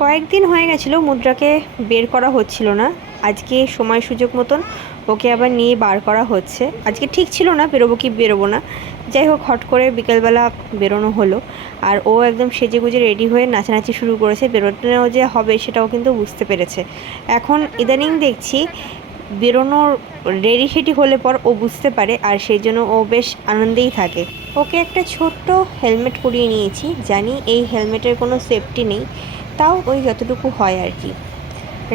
কয়েকদিন হয়ে গেছিলো মুদ্রাকে বের করা হচ্ছিল না। আজকে সময় সুযোগ মতন ওকে আবার নিয়ে বার করা হচ্ছে। আজকে ঠিক ছিল না বেরোবো কি বেরোবো না, যাই হোক হট করে বিকেলবেলা বেরোনো হলো। আর ও একদম সেজে গুজে রেডি হয়ে নাচানাচি শুরু করেছে। বেরোনো যে হবে সেটাও কিন্তু বুঝতে পেরেছে। এখন ইদানিং দেখছি বেরোনোর রেডি সেডি হলে পর ও বুঝতে পারে, আর সেই জন্য ও বেশ আনন্দেই থাকে। ওকে একটা ছোট্ট হেলমেট পরিয়ে নিয়েছি, জানি এই হেলমেটের কোনো সেফটি নেই, তাও ওই যতটুকু হয় আর কি।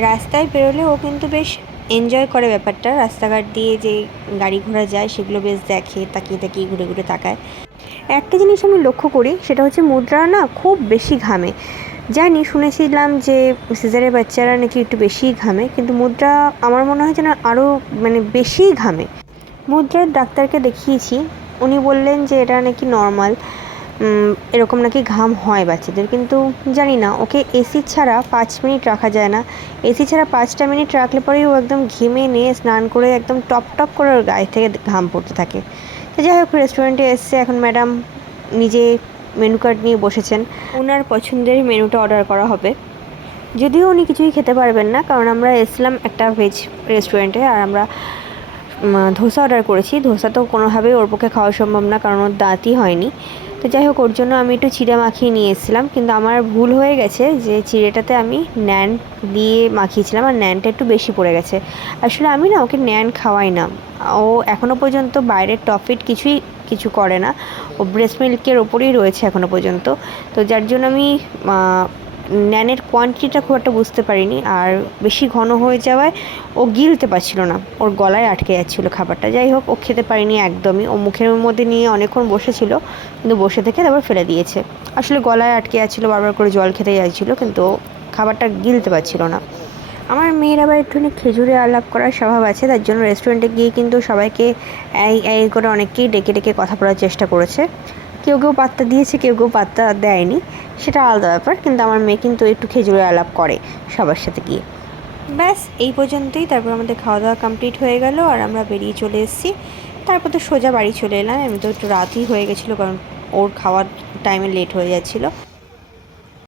রাস্তায় বেরোলে ও কিন্তু বেশ এনজয় করে ব্যাপারটা। রাস্তাঘাট দিয়ে যে গাড়ি ঘোড়া যায় সেগুলো বেশ দেখে, তাকিয়ে তাকিয়ে ঘুরে ঘুরে তাকায়। একটা জিনিস আমি লক্ষ্য করি, সেটা হচ্ছে মুদ্রা না খুব বেশি ঘামে। জানি, শুনেছিলাম যে সিজারের বাচ্চারা নাকি একটু বেশিই ঘামে, কিন্তু মুদ্রা আমার মনে হয় যেন আরও বেশিই ঘামে। মুদ্রার ডাক্তারকে দেখিয়েছি, উনি বললেন যে এটা নাকি নর্মাল, এরকম নাকি ঘাম হয় বাচ্চাদের। কিন্তু জানি না, ওকে এসি ছাড়া 5 মিনিট রাখা যায় না। এসি ছাড়া 5টা মিনিট রাখলে পরেই ও একদম ঘেমে নিয়ে স্নান করে একদম টপ টপ করে ওর গায়ে থেকে ঘাম পড়তে থাকে। তো যাই হোক, রেস্টুরেন্টে এসছে, এখন ম্যাডাম নিজে মেনু কার্ড নিয়ে বসেছেন। ওনার পছন্দের মেনুটা অর্ডার করা হবে। যদিও উনি কিছুই খেতে পারবেন না, কারণ আমরা এসলাম একটা ভেজ রেস্টুরেন্টে, আর আমরা ধোসা অর্ডার করেছি। ধোসা তো কোনোভাবেই ওর পক্ষে খাওয়া সম্ভব না, কারণ ওর দাঁতই হয়নি। তো যাই হোক, ওর জন্য আমি একটু চিড়ে মাখিয়ে নিয়ে এসেছিলাম, কিন্তু আমার ভুল হয়ে গেছে যে চিড়েটাতে আমি ন্যান দিয়ে মাখিয়েছিলাম, আর ন্যানটা একটু বেশি পড়ে গেছে। আসলে আমি না ওকে ন্যান খাওয়াই না। ও এখনও পর্যন্ত বাইরের টফিট কিছু করে না, ও ব্রেস্ট মিল্কের ওপরেই রয়েছে এখনও পর্যন্ত। তো যার জন্য আমি ন্যানের কোয়ান্টিটিটা খুব একটা বুঝতে পারিনি, আর বেশি ঘন হয়ে যাওয়ায় ও গিলতে পারছিল না, ওর গলায় আটকে যাচ্ছিলো খাবারটা। যাই হোক, ও খেতে পারিনি একদমই। ও মুখের মধ্যে নিয়ে অনেকক্ষণ বসেছিল, কিন্তু বসে থেকে তারপর ফেলে দিয়েছে। আসলে গলায় আটকে যাচ্ছিলো, বারবার করে জল খেতে যাচ্ছিলো, কিন্তু খাবারটা গিলতে পারছিল না। আমার মেয়ের আবার একটুখানি খেজুরে আলাপ করার স্বভাব আছে, তার জন্য রেস্টুরেন্টে গিয়ে কিন্তু সবাইকে এই করে অনেককেই ডেকে ডেকে কথা বলার চেষ্টা করেছে। কেউ কেউ পাত্তা দিয়েছে, কেউ কেউ পাত্তা দেয়নি, সেটা আলাদা ব্যাপার। কিন্তু আমার মেয়ে কিন্তু একটু খেজুরে আলাপ করে সবার সাথে গিয়ে। ব্যাস এই পর্যন্তই। তারপর আমাদের খাওয়া দাওয়া কমপ্লিট হয়ে গেল, আর আমরা বেরিয়ে চলে এসেছি। তারপর তো সোজা বাড়ি চলে এলাম। আমি তো একটু রাতই হয়ে গেছিলো, কারণ ওর খাওয়ার টাইমে লেট হয়ে যাচ্ছিলো।